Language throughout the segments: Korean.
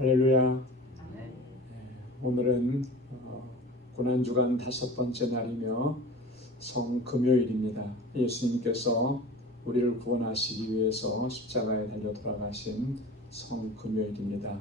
할렐루야. 오늘은 고난주간 5번째 날이며 성금요일입니다. 예수님께서 우리를 구원하시기 위해서 십자가에 달려 돌아가신 성금요일입니다.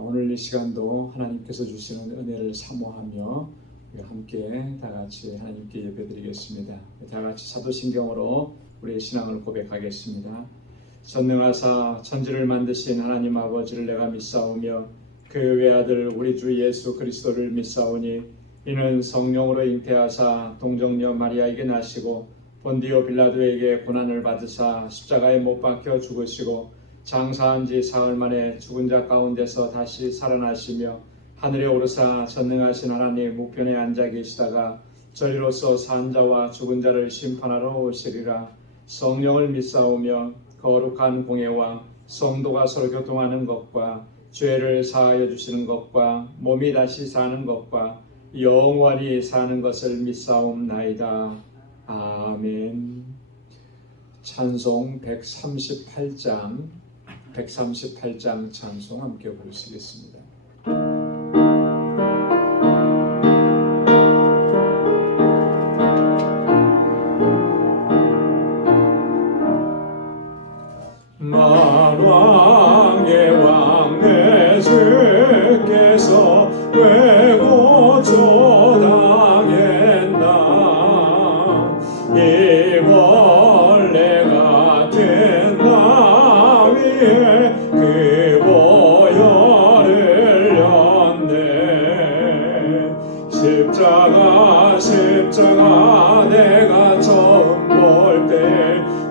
오늘 이 시간도 하나님께서 주시는 은혜를 사모하며 우리 함께 다 같이 하나님께 예배드리겠습니다. 다 같이 사도신경으로 우리의 신앙을 고백하겠습니다. 전능하사 천지를 만드신 하나님 아버지를 내가 믿사오며 그 외아들 우리 주 예수 그리스도를 믿사오니 이는 성령으로 잉태하사 동정녀 마리아에게 나시고 본디오 빌라도에게 고난을 받으사 십자가에 못 박혀 죽으시고 장사한 지 사흘 만에 죽은 자 가운데서 다시 살아나시며 하늘에 오르사 전능하신 하나님 우편에 앉아 계시다가 저리로서 산 자와 죽은 자를 심판하러 오시리라. 성령을 믿사오며 거룩한 공예와 성도가 서로 교통하는 것과 죄를 사하여 주시는 것과 몸이 다시 사는 것과 영원히 사는 것을 믿사옵나이다. 아멘. 찬송 138장 찬송 함께 부르시겠습니다. 만왕의 왕 내 주께서 왜 고초당했나. 이 벌레 같은 나 위에 그 보혈을 렸네. 십자가 내가 처음 볼 때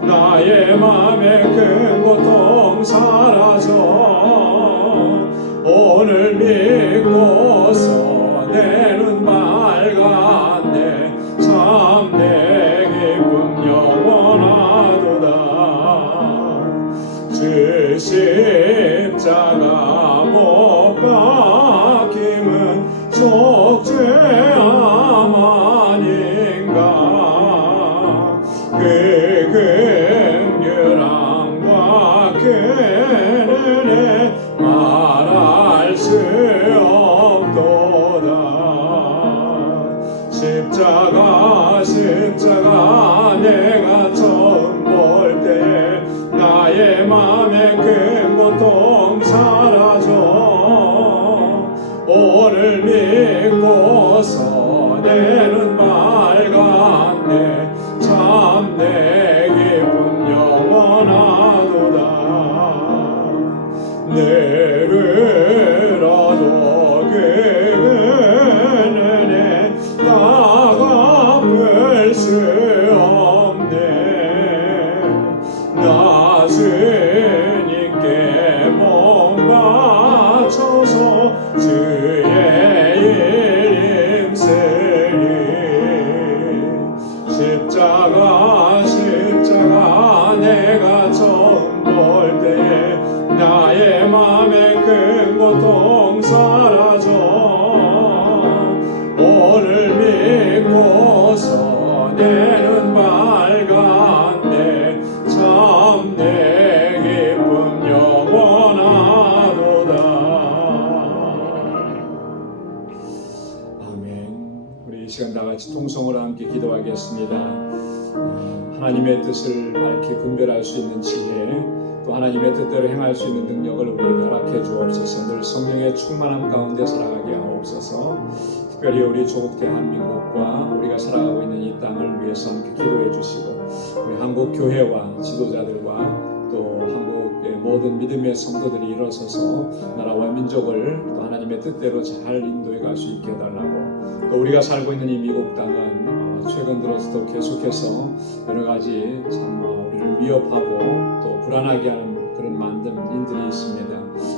나의 맘에 큰 고통 사라져. 오늘 믿고서 내 눈 밝았네. 참 내 기쁨 영원하도다. 주 십자가 못 박힘은 속죄함 아닌가. 그 긍휼함과 그 은혜 말할 수 없도다. 십자가 내가 처음 볼 때 나의 맘에 큰 고통 사라져. 오늘 믿고서 내 눈 밝았네. 참 내 기쁨 영원하도다. 내르라도 그 은혜 다 갚을 수 없네. 나 주님께 몸 바쳐서 주의 일 힘쓰리. 십자가 내가 처음 볼 때에 나의 맘에 큰 고통 사라져. 오늘 믿고서 내 눈 밝았네. 참 내 기쁨 영원하도다. 아멘. 우리 이 시간 다 같이 통성으로 함께 기도하겠습니다. 하나님의 뜻을 밝히 분별할 수 있는 지혜, 또 하나님의 뜻대로 행할 수 있는 능력을 우리에게 허락해 주옵소서. 늘 성령의 충만함 가운데 살아가게 하옵소서. 특별히 우리 조국 대한민국과 우리가 살아가고 있는 이 땅을 위해서 함께 기도해 주시고, 우리 한국 교회와 지도자들과 또 한국의 모든 믿음의 성도들이 일어서서 나라와 민족을 또 하나님의 뜻대로 잘 인도해 갈 수 있게 해달라고. 또 우리가 살고 있는 이 미국 땅은 최근 들어서도 계속해서 여러 가지 참 우리를 위협하고 또 불안하게 하는 그런 만든 일들이 있습니다.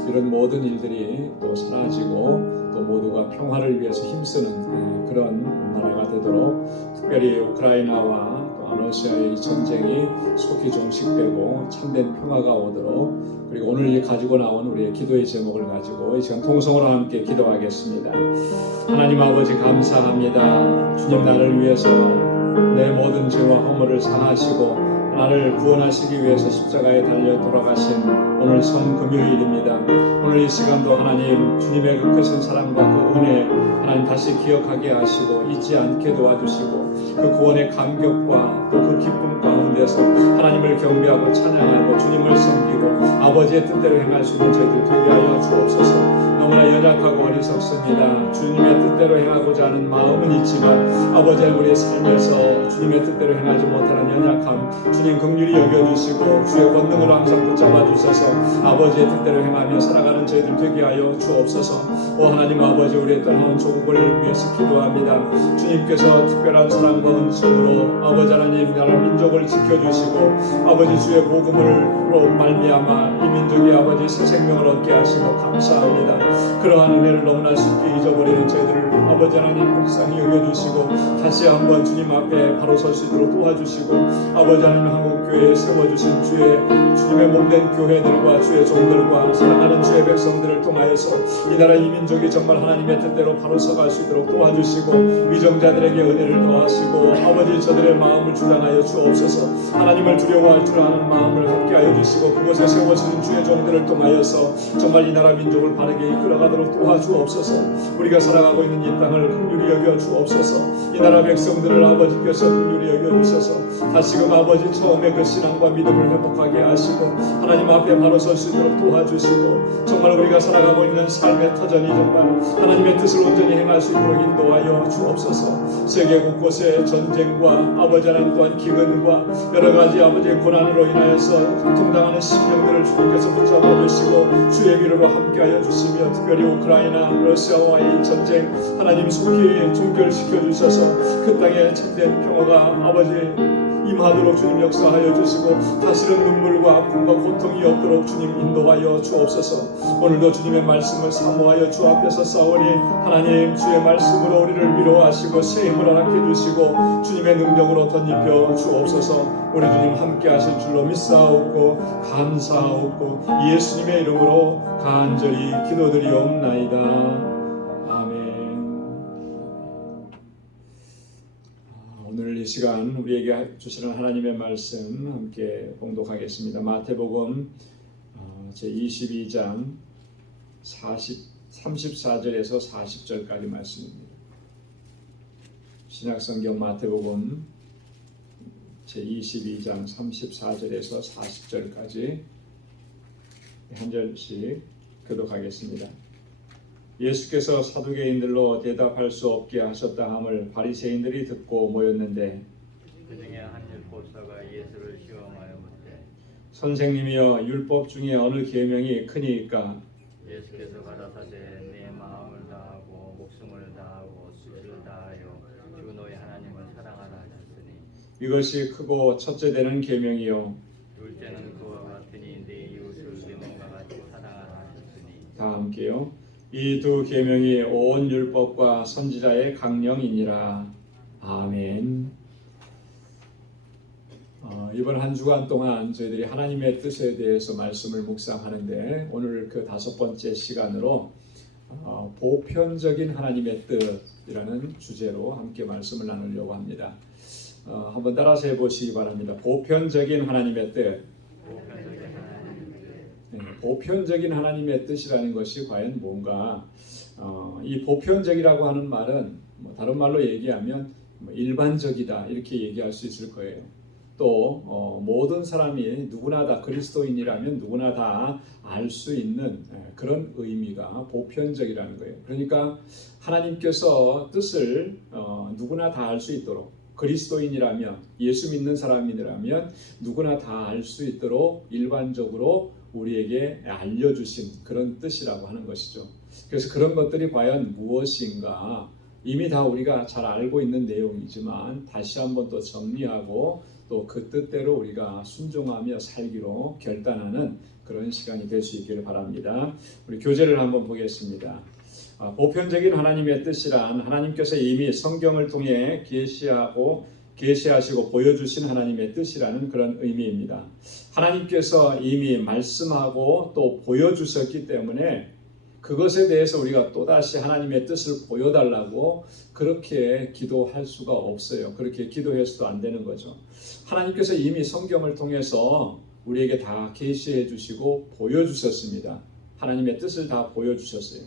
이런 모든 일들이 또 사라지고 또 모두가 평화를 위해서 힘쓰는 그런 나라가 되도록, 특별히 우크라이나와 또 러시아의 이 전쟁이 속히 종식되고 참된 평화가 오도록, 그리고 오늘 가지고 나온 우리의 기도의 제목을 가지고 이 시간 통성으로 함께 기도하겠습니다. 하나님 아버지 감사합니다. 주님, 나를 위해서 내 모든 모든 죄와 허물을 사하시고 나를 구원하시기 위해서 십자가에 달려 돌아가신 오늘 성금요일입니다. 오늘 이 시간도 하나님 주님의 그 크신 사랑과 그 은혜 하나님 다시 기억하게 하시고 잊지 않게 도와주시고 그 구원의 감격과 또 그 기쁨 가운데서 하나님을 경배하고 찬양하고 주님을 섬기고 아버지의 뜻대로 행할 수 있는 저희들 되게 하여 주옵소서. 너무나 연약하고 어리석습니다. 주님의 뜻대로 행하고자 하는 마음은 있지만 아버지는 우리의 삶에서 주님의 뜻대로 행하지 못하는 연약함 주님 긍휼히 여겨주시고 주의 권능으로 항상 붙잡아 주셔서 아버지의 뜻대로 행하며 살아가는 저희들 되게 하여 주옵소서. 오 하나님 아버지, 우리의 떠나온 조국을 위해서 기도합니다. 주님께서 특별한 사랑과 은총으로 아버지 하나님 나라 민족을 지켜주시고 아버지 주의 복음으로 말미암아 이 민족이 아버지 새 생명을 얻게 하시고 감사합니다. 그러한 은혜를 너무나 쉽게 잊어버리는 저희들을 아버지 하나님 불쌍히 여겨주시고 다시 한번 주님 앞에 바로 설 수 있도록 도와주시고 아버지 하나님 한국교회에 세워주신 주님의 몸된 교회들과 주의 종들과 사랑하는 주의 백성들을 통하여서 이 나라 이 민족이 정말 하나님의 뜻대로 바로 서갈 수 있도록 도와주시고 위정자들에게 은혜를 더하시고 아버지 저들의 마음을 주장하여 주옵소서. 하나님을 두려워할 줄 아는 마음을 갖게 하여 주시고 그곳에 세워지는 주의 종들을 통하여서 정말 이 나라 민족을 바르게 이끌어가도록 도와주옵소서. 우리가 살아가고 있는 이 땅을 긍휼히 여겨 주옵소서. 이 나라 백성들을 아버지께서 긍휼히 여겨 주셔서 다시금 아버지 처음에 그 신앙과 믿음을 회복하게 하시고 하나님 앞에 바로 설 수 있도록 도와주시고 정말 우리가 살아가고 있는 삶의 터전이 정말 하나님의 뜻을 온전히 행할 수 있도록 인도하여 주옵소서. 세계 곳곳에 전쟁과 아버지 하나님 또한 기근과 여러 가지 아버지의 고난으로 인하여서 고통당하는 심령들을 주님께서 붙잡아 주시고 주의 위로로 함께하여 주시며 특별히 우크라이나 러시아와의 전쟁 하나님 속히 종결시켜 주셔서 그 땅에 참된 평화가 아버지 임하도록 주님 역사하여 주시고 다시는 눈물과 아픔과 고통이 없도록 주님 인도하여 주옵소서. 오늘도 주님의 말씀을 사모하여 주 앞에서 싸우니 하나님 주의 말씀으로 우리를 위로하시고 새 힘을 허락해 주시고 주님의 능력으로 덧입혀 주옵소서. 우리 주님 함께 하실 줄로 믿사옵고 감사하옵고 예수님의 이름으로 간절히 기도드리옵나이다. 오늘 이 시간 우리에게 주시는 하나님의 말씀 함께 봉독하겠습니다. 마태복음 제22장 34절에서 40절까지 말씀입니다. 신약성경 마태복음 제22장 34절에서 40절까지 한 절씩 교독하겠습니다. 예수께서 사두개인들로 대답할 수 없게 하셨다 함을 바리새인들이 듣고 모였는데 그 중에 한 율법사가 예수를 시험하여 묻되 선생님이여 율법 중에 어느 계명이 크니까? 예수께서 가라사대 내 마음을 다하고 목숨을 다하고 수시를 다하여 주 너희 하나님을 사랑하라 하셨으니 이것이 크고 첫째 되는 계명이요 둘째는 그와 같으니 내 이웃을 내 몸과 같이 사랑하라 하셨으니 다 함께요. 이 두 계명이 온 율법과 선지자의 강령이니라. 아멘. 이번 한 주간 동안 저희들이 하나님의 뜻에 대해서 말씀을 묵상하는데 오늘 그 5번째 시간으로 보편적인 하나님의 뜻이라는 주제로 함께 말씀을 나누려고 합니다. 한번 따라서 해보시기 바랍니다. 보편적인 하나님의 뜻. 보편적인 하나님의 뜻이라는 것이 과연 뭔가? 이 보편적이라고 하는 말은 다른 말로 얘기하면 일반적이다 이렇게 얘기할 수 있을 거예요. 또 모든 사람이 누구나 다 그리스도인이라면 누구나 다 알 수 있는 그런 의미가 보편적이라는 거예요. 그러니까 하나님께서 뜻을 누구나 다 알 수 있도록 그리스도인이라면 예수 믿는 사람이라면 누구나 다 알 수 있도록 일반적으로 우리에게 알려주신 그런 뜻이라고 하는 것이죠. 그래서 그런 것들이 과연 무엇인가 이미 다 우리가 잘 알고 있는 내용이지만 다시 한번 또 정리하고 또 그 뜻대로 우리가 순종하며 살기로 결단하는 그런 시간이 될 수 있기를 바랍니다. 우리 교재를 한번 보겠습니다. 보편적인 하나님의 뜻이란 하나님께서 이미 성경을 통해 계시하시고 보여주신 하나님의 뜻이라는 그런 의미입니다. 하나님께서 이미 말씀하고 또 보여주셨기 때문에 그것에 대해서 우리가 또다시 하나님의 뜻을 보여달라고 그렇게 기도할 수가 없어요. 그렇게 기도해서도 안 되는 거죠. 하나님께서 이미 성경을 통해서 우리에게 다 계시해 주시고 보여주셨습니다. 하나님의 뜻을 다 보여주셨어요.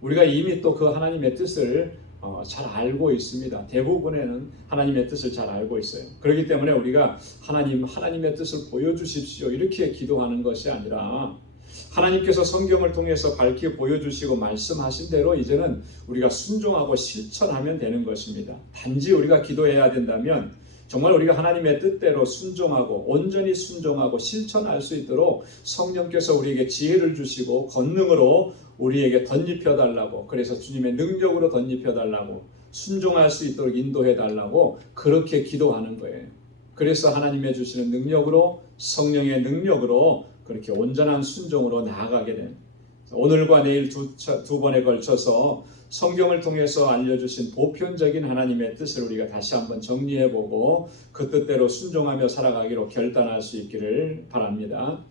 우리가 이미 또 그 하나님의 뜻을 잘 알고 있습니다. 대부분에는 하나님의 뜻을 잘 알고 있어요. 그렇기 때문에 우리가 하나님의 뜻을 보여주십시오 이렇게 기도하는 것이 아니라 하나님께서 성경을 통해서 밝히 보여주시고 말씀하신 대로 이제는 우리가 순종하고 실천하면 되는 것입니다. 단지 우리가 기도해야 된다면 정말 우리가 하나님의 뜻대로 순종하고 온전히 순종하고 실천할 수 있도록 성령께서 우리에게 지혜를 주시고 권능으로 우리에게 덧입혀 달라고, 그래서 주님의 능력으로 덧입혀 달라고, 순종할 수 있도록 인도해 달라고 그렇게 기도하는 거예요. 그래서 하나님의 주시는 능력으로, 성령의 능력으로 그렇게 온전한 순종으로 나아가게 됩니다. 오늘과 내일 두 번에 걸쳐서 성경을 통해서 알려주신 보편적인 하나님의 뜻을 우리가 다시 한번 정리해보고 그 뜻대로 순종하며 살아가기로 결단할 수 있기를 바랍니다.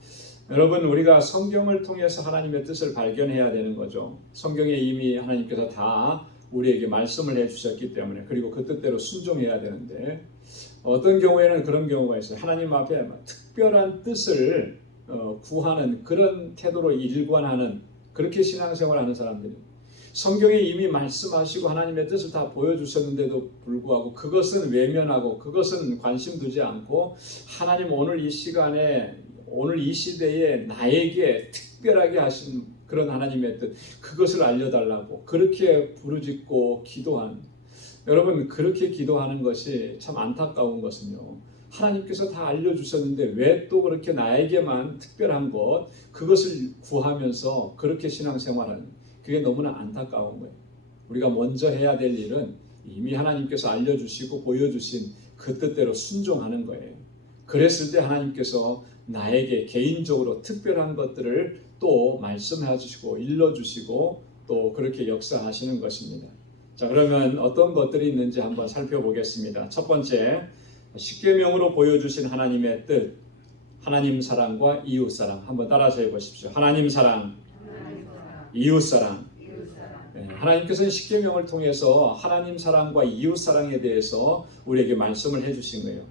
여러분, 우리가 성경을 통해서 하나님의 뜻을 발견해야 되는 거죠. 성경에 이미 하나님께서 다 우리에게 말씀을 해주셨기 때문에, 그리고 그 뜻대로 순종해야 되는데 어떤 경우에는 그런 경우가 있어요. 하나님 앞에 특별한 뜻을 구하는 그런 태도로 일관하는 그렇게 신앙생활하는 사람들이 성경에 이미 말씀하시고 하나님의 뜻을 다 보여주셨는데도 불구하고 그것은 외면하고 그것은 관심 두지 않고 하나님 오늘 이 시간에 오늘 이 시대에 나에게 특별하게 하신 그런 하나님의 뜻 그것을 알려달라고 그렇게 부르짖고 기도하는 여러분 그렇게 기도하는 것이 참 안타까운 것은요. 하나님께서 다 알려주셨는데 왜 또 그렇게 나에게만 특별한 것 그것을 구하면서 그렇게 신앙생활하는 그게 너무나 안타까운 거예요. 우리가 먼저 해야 될 일은 이미 하나님께서 알려주시고 보여주신 그 뜻대로 순종하는 거예요. 그랬을 때 하나님께서 나에게 개인적으로 특별한 것들을 또 말씀해 주시고 일러주시고 또 그렇게 역사하시는 것입니다. 자, 그러면 어떤 것들이 있는지 한번 살펴보겠습니다. 첫 번째, 십계명으로 보여주신 하나님의 뜻, 하나님 사랑과 이웃 사랑 한번 따라서 해보십시오. 하나님 사랑, 이웃 사랑. 하나님께서는 십계명을 통해서 하나님 사랑과 이웃 사랑에 대해서 우리에게 말씀을 해주신 거예요.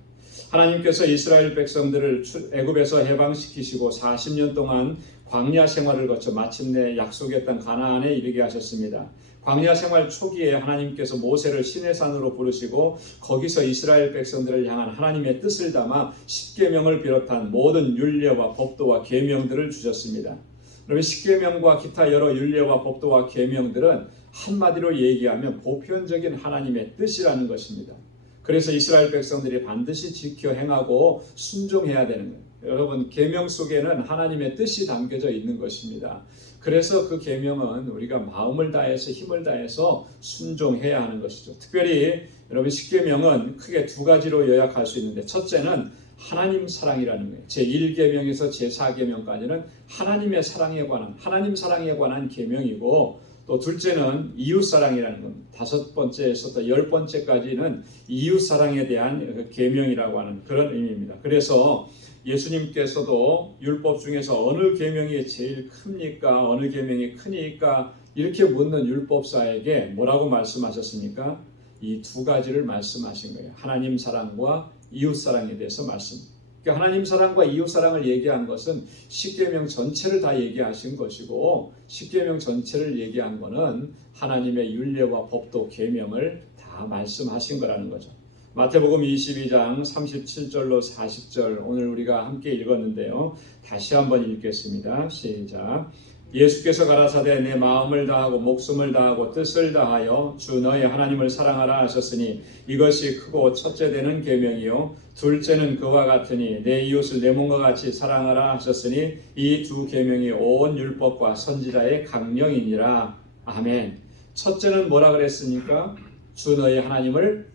하나님께서 이스라엘 백성들을 애굽에서 해방시키시고 40년 동안 광야 생활을 거쳐 마침내 약속의 땅 가나안에 이르게 하셨습니다. 광야 생활 초기에 하나님께서 모세를 시내산으로 부르시고 거기서 이스라엘 백성들을 향한 하나님의 뜻을 담아 십계명을 비롯한 모든 율례와 법도와 계명들을 주셨습니다. 그러면 십계명과 기타 여러 율례와 법도와 계명들은 한마디로 얘기하면 보편적인 하나님의 뜻이라는 것입니다. 그래서 이스라엘 백성들이 반드시 지켜 행하고 순종해야 되는 거예요. 여러분, 계명 속에는 하나님의 뜻이 담겨져 있는 것입니다. 그래서 그 계명은 우리가 마음을 다해서 힘을 다해서 순종해야 하는 것이죠. 특별히 여러분 십계명은 크게 두 가지로 요약할 수 있는데 첫째는 하나님 사랑이라는 거예요. 제1계명에서 제4계명까지는 하나님의 사랑에 관한 하나님 사랑에 관한 계명이고 또 둘째는 이웃 사랑이라는 겁니다. 다섯 번째에서 또 10번째까지는 이웃 사랑에 대한 계명이라고 하는 그런 의미입니다. 그래서 예수님께서도 율법 중에서 어느 계명이 제일 큽니까? 어느 계명이 크니까? 이렇게 묻는 율법사에게 뭐라고 말씀하셨습니까? 이 두 가지를 말씀하신 거예요. 하나님 사랑과 이웃 사랑에 대해서 말씀. 그러니까 하나님 사랑과 이웃 사랑을 얘기한 것은 십계명 전체를 다 얘기하신 것이고 십계명 전체를 얘기한 것은 하나님의 율례와 법도 계명을 다 말씀하신 거라는 거죠. 마태복음 22장 37절로 40절 오늘 우리가 함께 읽었는데요. 다시 한번 읽겠습니다. 시작. 예수께서 가라사대 내 마음을 다하고 목숨을 다하고 뜻을 다하여 주 너의 하나님을 사랑하라 하셨으니 이것이 크고 첫째 되는 계명이요 둘째는 그와 같으니 내 이웃을 내 몸과 같이 사랑하라 하셨으니 이 두 계명이 온 율법과 선지자의 강령이니라. 아멘. 첫째는 뭐라 그랬습니까? 주 너의 하나님을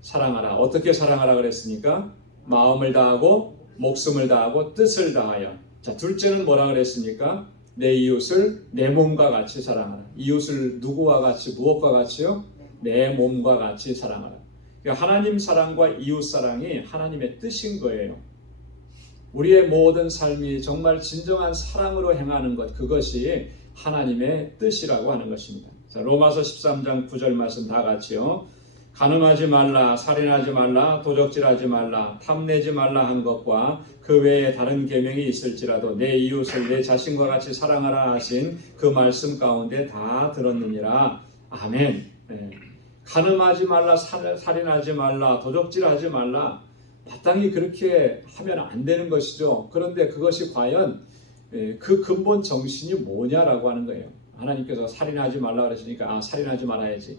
사랑하라. 어떻게 사랑하라 그랬습니까? 마음을 다하고 목숨을 다하고 뜻을 다하여. 자, 둘째는 뭐라 그랬습니까? 내 이웃을 내 몸과 같이 사랑하라. 이웃을 누구와 같이 무엇과 같이요? 내 몸과 같이 사랑하라. 그러니까 하나님 사랑과 이웃 사랑이 하나님의 뜻인 거예요. 우리의 모든 삶이 정말 진정한 사랑으로 행하는 것 그것이 하나님의 뜻이라고 하는 것입니다. 자, 로마서 13장 9절 말씀 다 같이요. 간음하지 말라, 살인하지 말라, 도적질하지 말라, 탐내지 말라 한 것과 그 외에 다른 계명이 있을지라도 내 이웃을 내 자신과 같이 사랑하라 하신 그 말씀 가운데 다 들었느니라. 아멘. 네. 간음하지 말라, 살인하지 말라, 도적질하지 말라. 마땅히 그렇게 하면 안 되는 것이죠. 그런데 그것이 과연 그 근본 정신이 뭐냐라고 하는 거예요. 하나님께서 살인하지 말라 그러시니까 살인하지 말아야지.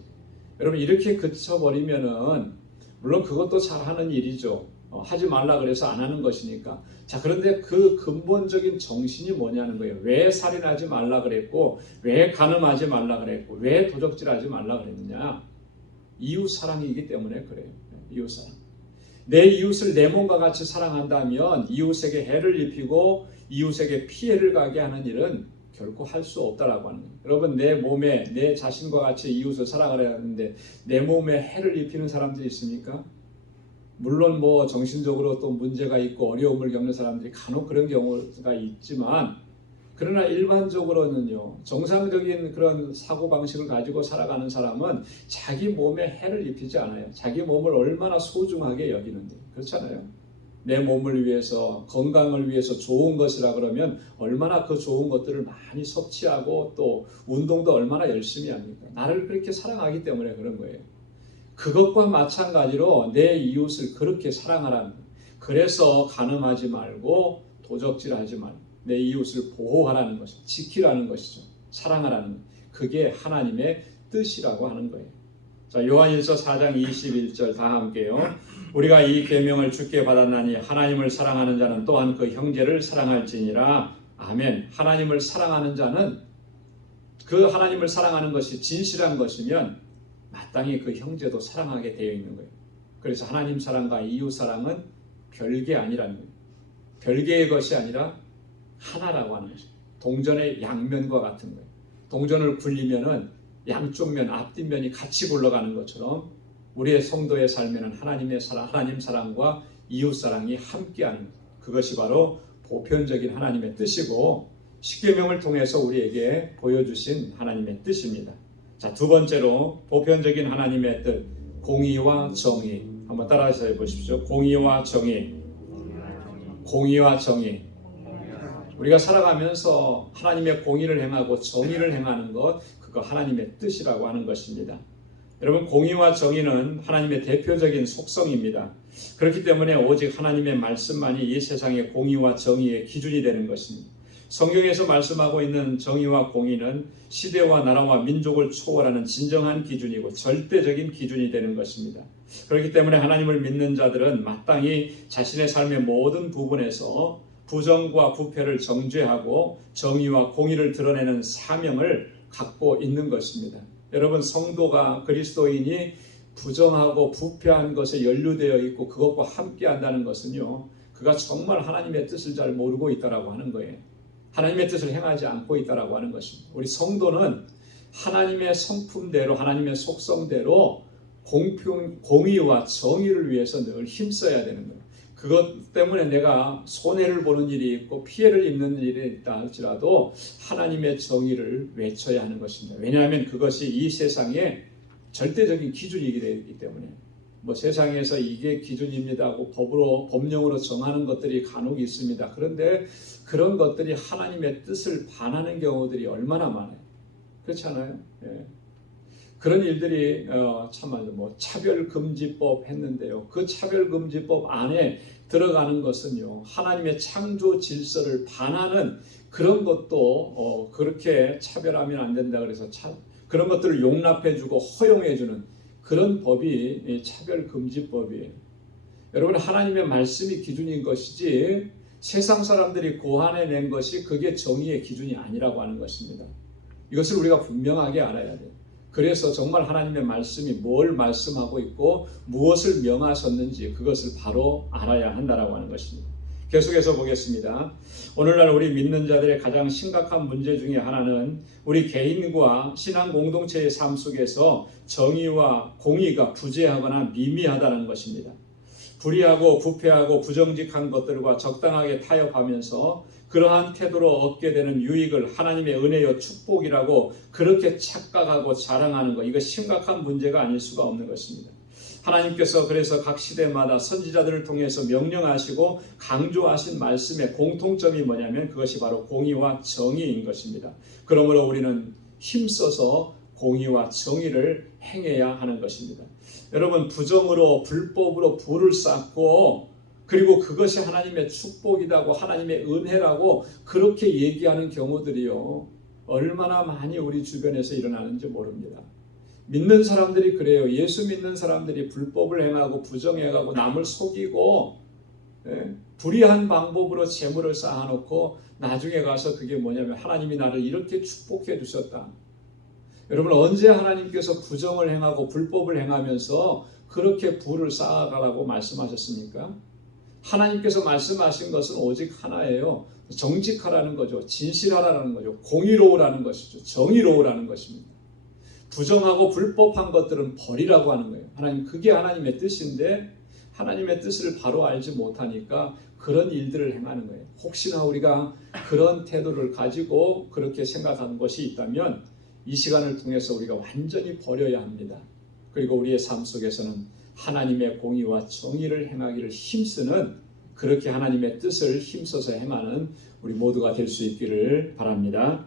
여러분 이렇게 그쳐버리면은 물론 그것도 잘하는 일이죠. 하지 말라 그래서 안 하는 것이니까. 자, 그런데 그 근본적인 정신이 뭐냐는 거예요. 왜 살인하지 말라 그랬고, 왜 간음하지 말라 그랬고, 왜 도적질하지 말라 그랬느냐. 이웃 사랑이기 때문에 그래요. 이웃 사랑. 내 이웃을 내 몸과 같이 사랑한다면 이웃에게 해를 입히고 이웃에게 피해를 가게 하는 일은 결코 할 수 없다라고 하는 거예요. 여러분 내 몸에 내 자신과 같이 이웃을 사랑하려 하는데 내 몸에 해를 입히는 사람들이 있습니까? 물론 뭐 정신적으로 또 문제가 있고 어려움을 겪는 사람들이 간혹 그런 경우가 있지만 그러나 일반적으로는요, 정상적인 그런 사고방식을 가지고 살아가는 사람은 자기 몸에 해를 입히지 않아요. 자기 몸을 얼마나 소중하게 여기는데. 그렇잖아요. 내 몸을 위해서, 건강을 위해서 좋은 것이라 그러면 얼마나 그 좋은 것들을 많이 섭취하고 또 운동도 얼마나 열심히 합니까? 나를 그렇게 사랑하기 때문에 그런 거예요. 그것과 마찬가지로 내 이웃을 그렇게 사랑하라는 거예요. 그래서 간음하지 말고 도적질하지 말고 내 이웃을 보호하라는 것이죠. 지키라는 것이죠. 사랑하라는 것. 그게 하나님의 뜻이라고 하는 거예요. 자, 요한일서 4장 21절 다 함께요. 우리가 이 계명을 주께 받았나니 하나님을 사랑하는 자는 또한 그 형제를 사랑할지니라. 아멘. 하나님을 사랑하는 자는 그 하나님을 사랑하는 것이 진실한 것이면 마땅히 그 형제도 사랑하게 되어 있는 거예요. 그래서 하나님 사랑과 이웃 사랑은 별개 아니라는 거예요. 별개의 것이 아니라 하나라고 하는 거죠. 동전의 양면과 같은 거예요. 동전을 굴리면은 양쪽 면, 앞뒷면이 같이 굴러가는 것처럼 우리의 성도의 삶에는 하나님의 사랑, 하나님 사랑과 이웃 사랑이 함께하는 것. 그것이 바로 보편적인 하나님의 뜻이고 십계명을 통해서 우리에게 보여주신 하나님의 뜻입니다. 자, 두 번째로 보편적인 하나님의 뜻, 공의와 정의. 한번 따라서 해보십시오. 공의와 정의. 공의와 정의. 우리가 살아가면서 하나님의 공의를 행하고 정의를 행하는 것, 그거 하나님의 뜻이라고 하는 것입니다. 여러분, 공의와 정의는 하나님의 대표적인 속성입니다. 그렇기 때문에 오직 하나님의 말씀만이 이 세상의 공의와 정의의 기준이 되는 것입니다. 성경에서 말씀하고 있는 정의와 공의는 시대와 나라와 민족을 초월하는 진정한 기준이고 절대적인 기준이 되는 것입니다. 그렇기 때문에 하나님을 믿는 자들은 마땅히 자신의 삶의 모든 부분에서 부정과 부패를 정죄하고 정의와 공의를 드러내는 사명을 갖고 있는 것입니다. 여러분, 성도가 그리스도인이 부정하고 부패한 것에 연루되어 있고 그것과 함께 한다는 것은요, 그가 정말 하나님의 뜻을 잘 모르고 있다라고 하는 거예요. 하나님의 뜻을 행하지 않고 있다라고 하는 것입니다. 우리 성도는 하나님의 성품대로, 하나님의 속성대로 공의와 정의를 위해서 늘 힘써야 되는 거예요. 그것 때문에 내가 손해를 보는 일이 있고 피해를 입는 일이 있다 할지라도 하나님의 정의를 외쳐야 하는 것입니다. 왜냐하면 그것이 이 세상의 절대적인 기준이기 되기 때문에 뭐 세상에서 이게 기준입니다 하고 법령으로 정하는 것들이 간혹 있습니다. 그런데 그런 것들이 하나님의 뜻을 반하는 경우들이 얼마나 많아요. 그렇지 않아요? 예. 그런 일들이 참말로 뭐 차별금지법 했는데요. 그 차별금지법 안에 들어가는 것은요, 하나님의 창조 질서를 반하는 그런 것도 그렇게 차별하면 안 된다 그래서 그런 것들을 용납해주고 허용해주는 그런 법이 차별금지법이에요. 여러분, 하나님의 말씀이 기준인 것이지 세상 사람들이 고안해낸 것이 그게 정의의 기준이 아니라고 하는 것입니다. 이것을 우리가 분명하게 알아야 돼요. 그래서 정말 하나님의 말씀이 뭘 말씀하고 있고 무엇을 명하셨는지 그것을 바로 알아야 한다라고 하는 것입니다. 계속해서 보겠습니다. 오늘날 우리 믿는 자들의 가장 심각한 문제 중에 하나는 우리 개인과 신앙 공동체의 삶 속에서 정의와 공의가 부재하거나 미미하다는 것입니다. 불의하고 부패하고 부정직한 것들과 적당하게 타협하면서 그러한 태도로 얻게 되는 유익을 하나님의 은혜요 축복이라고 그렇게 착각하고 자랑하는 것, 이거 심각한 문제가 아닐 수가 없는 것입니다. 하나님께서 그래서 각 시대마다 선지자들을 통해서 명령하시고 강조하신 말씀의 공통점이 뭐냐면 그것이 바로 공의와 정의인 것입니다. 그러므로 우리는 힘써서 공의와 정의를 행해야 하는 것입니다. 여러분, 부정으로 불법으로 불을 쌓고 그리고 그것이 하나님의 축복이라고 하나님의 은혜라고 그렇게 얘기하는 경우들이요, 얼마나 많이 우리 주변에서 일어나는지 모릅니다. 믿는 사람들이 그래요. 예수 믿는 사람들이 불법을 행하고 부정해가고 남을 속이고 불의한 방법으로 재물을 쌓아놓고 나중에 가서 그게 뭐냐면 하나님이 나를 이렇게 축복해 주셨다. 여러분, 언제 하나님께서 부정을 행하고 불법을 행하면서 그렇게 부를 쌓아가라고 말씀하셨습니까? 하나님께서 말씀하신 것은 오직 하나예요. 정직하라는 거죠. 진실하라는 거죠. 공의로우라는 것이죠. 정의로우라는 것입니다. 부정하고 불법한 것들은 버리라고 하는 거예요. 하나님, 그게 하나님의 뜻인데 하나님의 뜻을 바로 알지 못하니까 그런 일들을 행하는 거예요. 혹시나 우리가 그런 태도를 가지고 그렇게 생각하는 것이 있다면 이 시간을 통해서 우리가 완전히 버려야 합니다. 그리고 우리의 삶 속에서는 하나님의 공의와 정의를 행하기를 힘쓰는, 그렇게 하나님의 뜻을 힘써서 행하는 우리 모두가 될 수 있기를 바랍니다.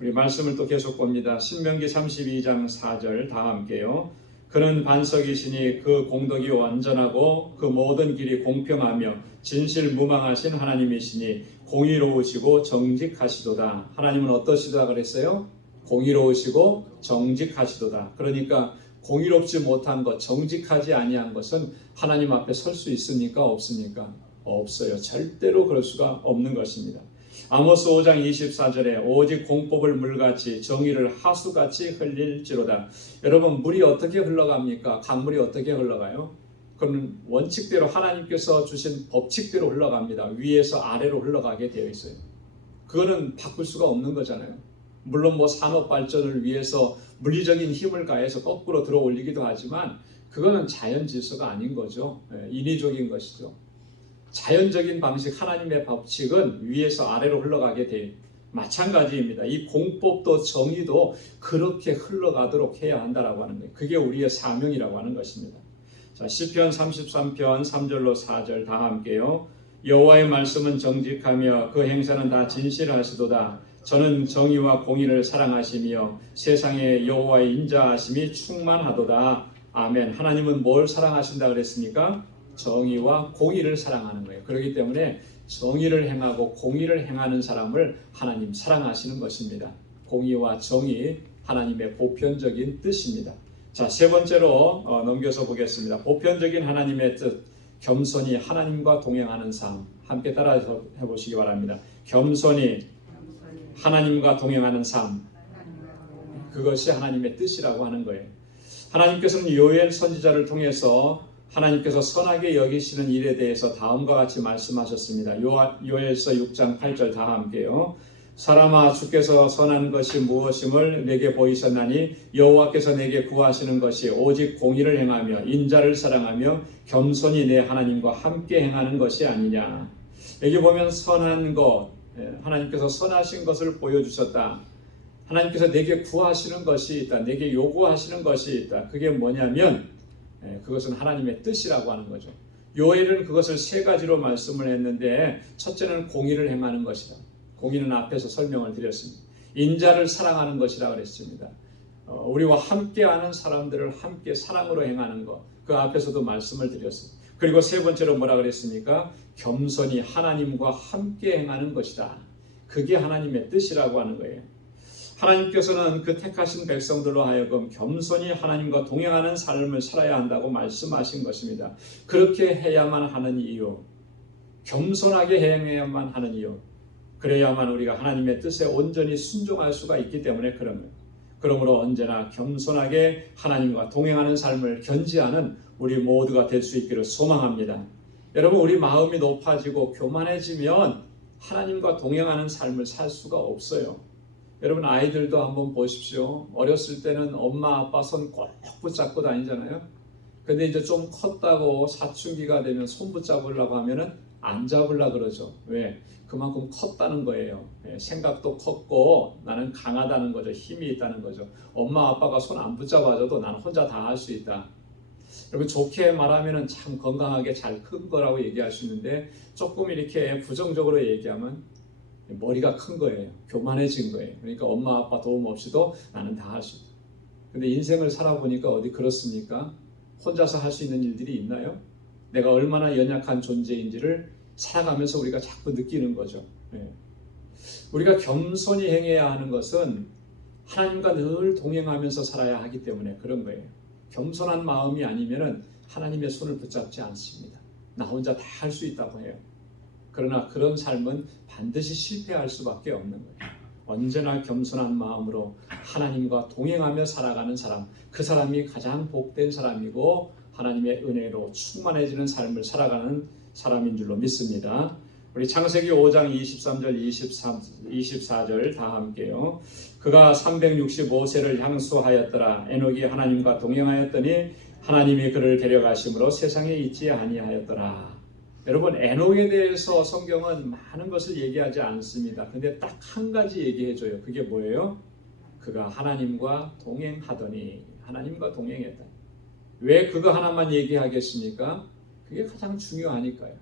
우리 말씀을 또 계속 봅니다. 신명기 32장 4절 다 함께요. 그는 반석이시니 그 공덕이 완전하고 그 모든 길이 공평하며 진실무망하신 하나님이시니 공의로우시고 정직하시도다. 하나님은 어떠시다 그랬어요? 공의로우시고 정직하시도다. 그러니까 공의롭지 못한 것, 정직하지 아니한 것은 하나님 앞에 설 수 있습니까? 없습니까? 없어요. 절대로 그럴 수가 없는 것입니다. 아모스 5장 24절에 오직 공법을 물같이 정의를 하수같이 흘릴지로다. 여러분, 물이 어떻게 흘러갑니까? 강물이 어떻게 흘러가요? 그건 원칙대로 하나님께서 주신 법칙대로 흘러갑니다. 위에서 아래로 흘러가게 되어 있어요. 그거는 바꿀 수가 없는 거잖아요. 물론 산업 발전을 위해서 물리적인 힘을 가해서 거꾸로 들어 올리기도 하지만 그거는 자연 질서가 아닌 거죠. 인위적인 것이죠. 자연적인 방식, 하나님의 법칙은 위에서 아래로 흘러가게 돼 마찬가지입니다. 이 공법도 정의도 그렇게 흘러가도록 해야 한다라고 하는 거예요. 그게 우리의 사명이라고 하는 것입니다. 자, 시편 33편 3절로 4절 다 함께요. 여호와의 말씀은 정직하며 그 행사는 다 진실하시도다. 저는 정의와 공의를 사랑하시며 세상에 여호와의 인자하심이 충만하도다. 아멘. 하나님은 뭘 사랑하신다 그랬습니까? 정의와 공의를 사랑하는 거예요. 그렇기 때문에 정의를 행하고 공의를 행하는 사람을 하나님 사랑하시는 것입니다. 공의와 정의, 하나님의 보편적인 뜻입니다. 자, 세 번째로 넘겨서 보겠습니다. 보편적인 하나님의 뜻, 겸손히 하나님과 동행하는 삶. 함께 따라서 해보시기 바랍니다. 겸손히 하나님과 동행하는 삶. 그것이 하나님의 뜻이라고 하는 거예요. 하나님께서는 요엘 선지자를 통해서 하나님께서 선하게 여기시는 일에 대해서 다음과 같이 말씀하셨습니다. 요엘서 6장 8절 다 함께요. 사람아, 주께서 선한 것이 무엇임을 내게 보이셨나니 여호와께서 내게 구하시는 것이 오직 공의를 행하며 인자를 사랑하며 겸손히 내 하나님과 함께 행하는 것이 아니냐. 여기 보면 선한 것, 하나님께서 선하신 것을 보여주셨다. 하나님께서 내게 구하시는 것이 있다. 내게 요구하시는 것이 있다. 그게 뭐냐면 그것은 하나님의 뜻이라고 하는 거죠. 요엘은 그것을 세 가지로 말씀을 했는데 첫째는 공의를 행하는 것이다. 공의는 앞에서 설명을 드렸습니다. 인자를 사랑하는 것이라 그랬습니다. 우리와 함께하는 사람들을 함께 사랑으로 행하는 것, 그 앞에서도 말씀을 드렸습니다. 그리고 세 번째로 뭐라 그랬습니까? 겸손히 하나님과 함께 행하는 것이다. 그게 하나님의 뜻이라고 하는 거예요. 하나님께서는 그 택하신 백성들로 하여금 겸손히 하나님과 동행하는 삶을 살아야 한다고 말씀하신 것입니다. 그렇게 해야만 하는 이유, 겸손하게 행해야만 하는 이유, 그래야만 우리가 하나님의 뜻에 온전히 순종할 수가 있기 때문에 그런 거예요. 그러므로 언제나 겸손하게 하나님과 동행하는 삶을 견지하는 우리 모두가 될 수 있기를 소망합니다. 여러분, 우리 마음이 높아지고 교만해지면 하나님과 동행하는 삶을 살 수가 없어요. 여러분, 아이들도 한번 보십시오. 어렸을 때는 엄마 아빠 손 꼭 붙잡고 다니잖아요. 근데 이제 좀 컸다고 사춘기가 되면 손 붙잡으려고 하면은 안 잡으려 그러죠. 왜? 그만큼 컸다는 거예요. 생각도 컸고 나는 강하다는 거죠. 힘이 있다는 거죠. 엄마 아빠가 손 안 붙잡아줘도 나는 혼자 다 할 수 있다. 여러분 좋게 말하면은 참 건강하게 잘 큰 거라고 얘기할 수 있는데 조금 이렇게 부정적으로 얘기하면 머리가 큰 거예요. 교만해진 거예요. 그러니까 엄마 아빠 도움 없이도 나는 다 할 수 있다. 근데 인생을 살아보니까 어디 그렇습니까? 혼자서 할 수 있는 일들이 있나요? 내가 얼마나 연약한 존재인지를 살아가면서 우리가 자꾸 느끼는 거죠. 우리가 겸손히 행해야 하는 것은 하나님과 늘 동행하면서 살아야 하기 때문에 그런 거예요. 겸손한 마음이 아니면 하나님의 손을 붙잡지 않습니다. 나 혼자 다 할 수 있다고 해요. 그러나 그런 삶은 반드시 실패할 수밖에 없는 거예요. 언제나 겸손한 마음으로 하나님과 동행하며 살아가는 사람, 그 사람이 가장 복된 사람이고 하나님의 은혜로 충만해지는 삶을 살아가는 사람인 줄로 믿습니다. 우리 창세기 5장 23절 24절 다 함께요. 그가 365세를 향수하였더라. 에녹이 하나님과 동행하였더니 하나님이 그를 데려가심으로 세상에 있지 아니하였더라. 여러분 에녹에 대해서 성경은 많은 것을 얘기하지 않습니다. 근데 딱 한 가지 얘기해줘요. 그게 뭐예요? 그가 하나님과 동행하더니 하나님과 동행했다. 왜 그거 하나만 얘기하겠습니까? 그게 가장 중요하니까요.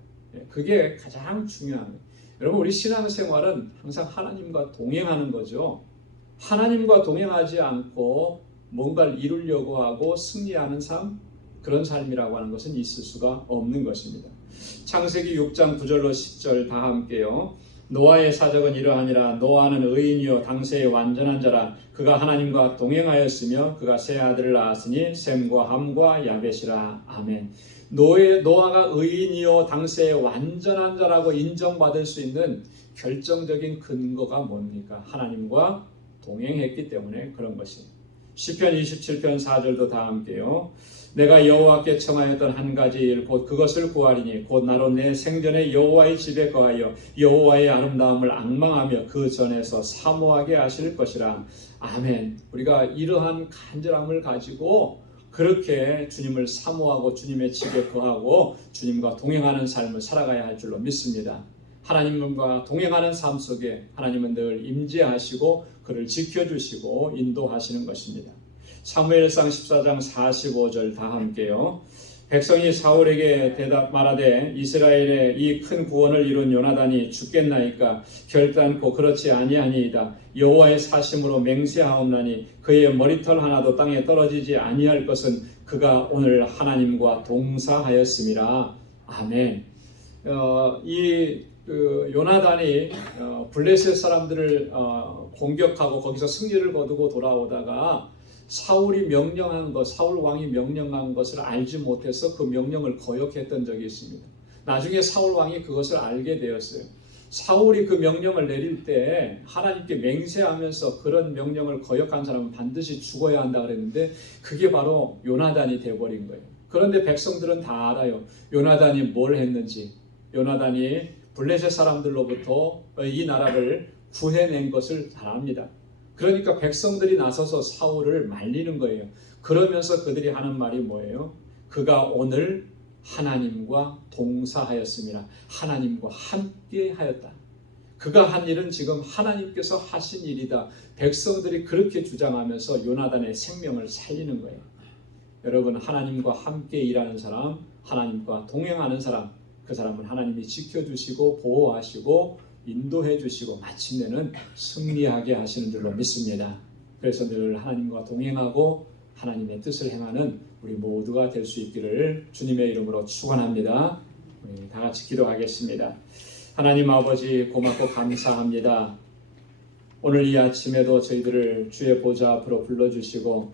그게 가장 중요한 거예요. 여러분 우리 신앙생활은 항상 하나님과 동행하는 거죠. 하나님과 동행하지 않고 뭔가를 이루려고 하고 승리하는 삶, 그런 삶이라고 하는 것은 있을 수가 없는 것입니다. 창세기 6장 9절로 10절 다 함께요. 노아의 사적은 이러하니라. 노아는 의인이요 당세의 완전한 자라. 그가 하나님과 동행하였으며 그가 세 아들을 낳았으니 셈과 함과 야벳이라. 아멘. 노아가 의인이요 당세의 완전한 자라고 인정받을 수 있는 결정적인 근거가 뭡니까? 하나님과 동행했기 때문에 그런 것입니다. 시편 27편 4절도 다 함께요. 내가 여호와께 청하였던 한 가지 일 곧 그것을 구하리니 곧 나로 내 생전에 여호와의 집에 거하여 여호와의 아름다움을 앙망하며 그 전에서 사모하게 하실 것이라. 아멘. 우리가 이러한 간절함을 가지고 그렇게 주님을 사모하고 주님의 집에 거하고 주님과 동행하는 삶을 살아가야 할 줄로 믿습니다. 하나님과 동행하는 삶 속에 하나님은 늘 임재하시고 그를 지켜주시고 인도하시는 것입니다. 사무엘상 14장 45절 다 함께요. 백성이 사울에게 대답 말하되 이스라엘의 이 큰 구원을 이룬 요나단이 죽겠나이까 결단코 그렇지 아니하니이다. 여호와의 사심으로 맹세하옵나니 그의 머리털 하나도 땅에 떨어지지 아니할 것은 그가 오늘 하나님과 동사하였음이라. 아멘. 요나단이 블레셋 사람들을 공격하고 거기서 승리를 거두고 돌아오다가 사울 왕이 명령한 것을 알지 못해서 그 명령을 거역했던 적이 있습니다. 나중에 사울 왕이 그것을 알게 되었어요. 사울이 그 명령을 내릴 때 하나님께 맹세하면서 그런 명령을 거역한 사람은 반드시 죽어야 한다 그랬는데 그게 바로 요나단이 돼버린 거예요. 그런데 백성들은 다 알아요. 요나단이 뭘 했는지. 요나단이 블레셋 사람들로부터 이 나라를 구해낸 것을 잘 압니다. 그러니까 백성들이 나서서 사울을 말리는 거예요. 그러면서 그들이 하는 말이 뭐예요? 그가 오늘 하나님과 동사하였습니다. 하나님과 함께 하였다. 그가 한 일은 지금 하나님께서 하신 일이다. 백성들이 그렇게 주장하면서 요나단의 생명을 살리는 거예요. 여러분 하나님과 함께 일하는 사람, 하나님과 동행하는 사람, 그 사람은 하나님이 지켜주시고 보호하시고 인도해 주시고 마침내는 승리하게 하시는 줄로 믿습니다. 그래서 늘 하나님과 동행하고 하나님의 뜻을 행하는 우리 모두가 될 수 있기를 주님의 이름으로 축원합니다. 우리 다 같이 기도하겠습니다. 하나님 아버지 고맙고 감사합니다. 오늘 이 아침에도 저희들을 주의 보좌 앞으로 불러주시고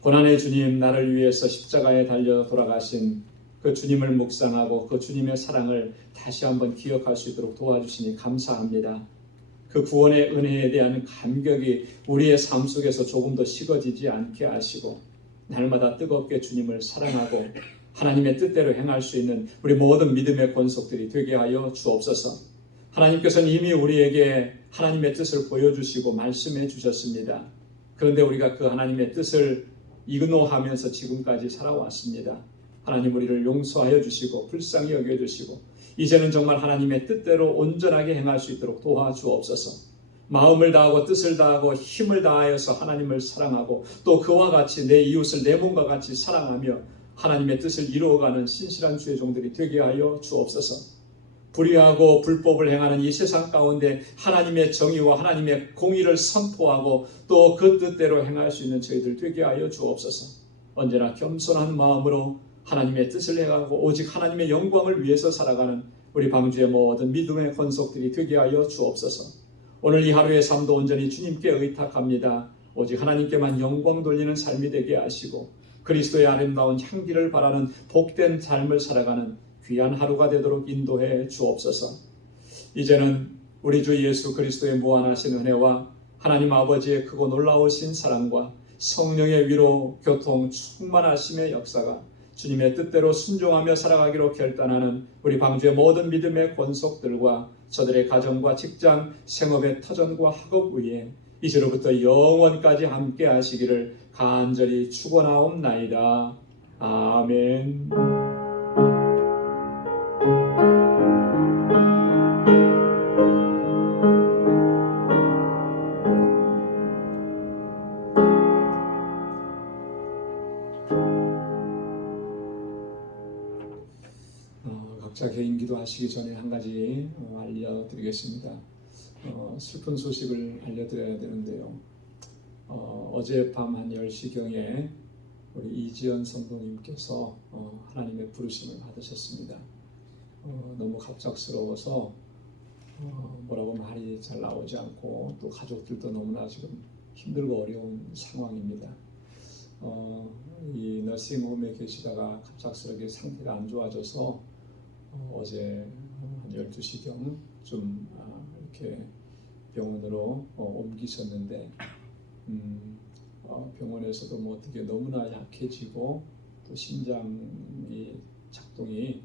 고난의 주님 나를 위해서 십자가에 달려 돌아가신 그 주님을 묵상하고 그 주님의 사랑을 다시 한번 기억할 수 있도록 도와주시니 감사합니다. 그 구원의 은혜에 대한 감격이 우리의 삶 속에서 조금 더 식어지지 않게 하시고 날마다 뜨겁게 주님을 사랑하고 하나님의 뜻대로 행할 수 있는 우리 모든 믿음의 권속들이 되게 하여 주옵소서. 하나님께서는 이미 우리에게 하나님의 뜻을 보여주시고 말씀해 주셨습니다. 그런데 우리가 그 하나님의 뜻을 이근호하면서 지금까지 살아왔습니다. 하나님 우리를 용서하여 주시고 불쌍히 여겨주시고 이제는 정말 하나님의 뜻대로 온전하게 행할 수 있도록 도와주옵소서. 마음을 다하고 뜻을 다하고 힘을 다하여서 하나님을 사랑하고 또 그와 같이 내 이웃을 내 몸과 같이 사랑하며 하나님의 뜻을 이루어가는 신실한 주의 종들이 되게 하여 주옵소서. 불의하고 불법을 행하는 이 세상 가운데 하나님의 정의와 하나님의 공의를 선포하고 또 그 뜻대로 행할 수 있는 저희들 되게 하여 주옵소서. 언제나 겸손한 마음으로 하나님의 뜻을 행하고 오직 하나님의 영광을 위해서 살아가는 우리 방주의 모든 믿음의 권속들이 되게 하여 주옵소서. 오늘 이 하루의 삶도 온전히 주님께 의탁합니다. 오직 하나님께만 영광 돌리는 삶이 되게 하시고 그리스도의 아름다운 향기를 바라는 복된 삶을 살아가는 귀한 하루가 되도록 인도해 주옵소서. 이제는 우리 주 예수 그리스도의 무한하신 은혜와 하나님 아버지의 크고 놀라우신 사랑과 성령의 위로 교통 충만하심의 역사가 주님의 뜻대로 순종하며 살아가기로 결단하는 우리 방주의 모든 믿음의 권속들과 저들의 가정과 직장, 생업의 터전과 학업 위에 이제로부터 영원까지 함께 하시기를 간절히 축원하옵나이다. 아멘. 각자 개인 기도하시기 전에 한 가지 알려드리겠습니다. 슬픈 소식을 알려드려야 되는데요. 어젯밤 한 10시경에 우리 이지연 성도님께서 하나님의 부르심을 받으셨습니다. 너무 갑작스러워서 뭐라고 말이 잘 나오지 않고 또 가족들도 너무나 지금 힘들고 어려운 상황입니다. 이 너싱홈에 계시다가 갑작스럽게 상태가 안 좋아져서 어제 한 12시경 좀 이렇게 병원으로 옮기셨는데 병원에서도 뭐 어떻게 너무나 약해지고 또 심장이 작동이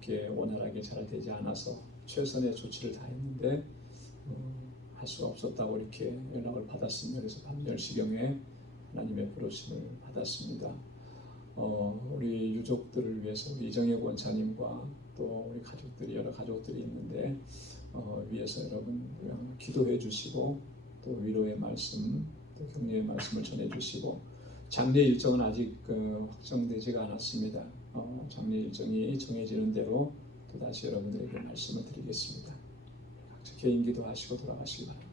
이렇게 원활하게 잘 되지 않아서 최선의 조치를 다 했는데 할 수가 없었다고 이렇게 연락을 받았습니다. 그래서 밤 10시경에 하나님의 부르심을 받았습니다. 우리 유족들을 위해서 이정혜 권사님과 또 우리 가족들이 여러 가족들이 있는데 위해서 여러분 기도해 주시고 또 위로의 말씀 또 격려의 말씀을 전해 주시고 장례 일정은 아직 확정되지가 않았습니다. 장례 일정이 정해지는 대로 또 다시 여러분들에게 말씀을 드리겠습니다. 각자 개인 기도하시고 돌아가시기 바랍니다.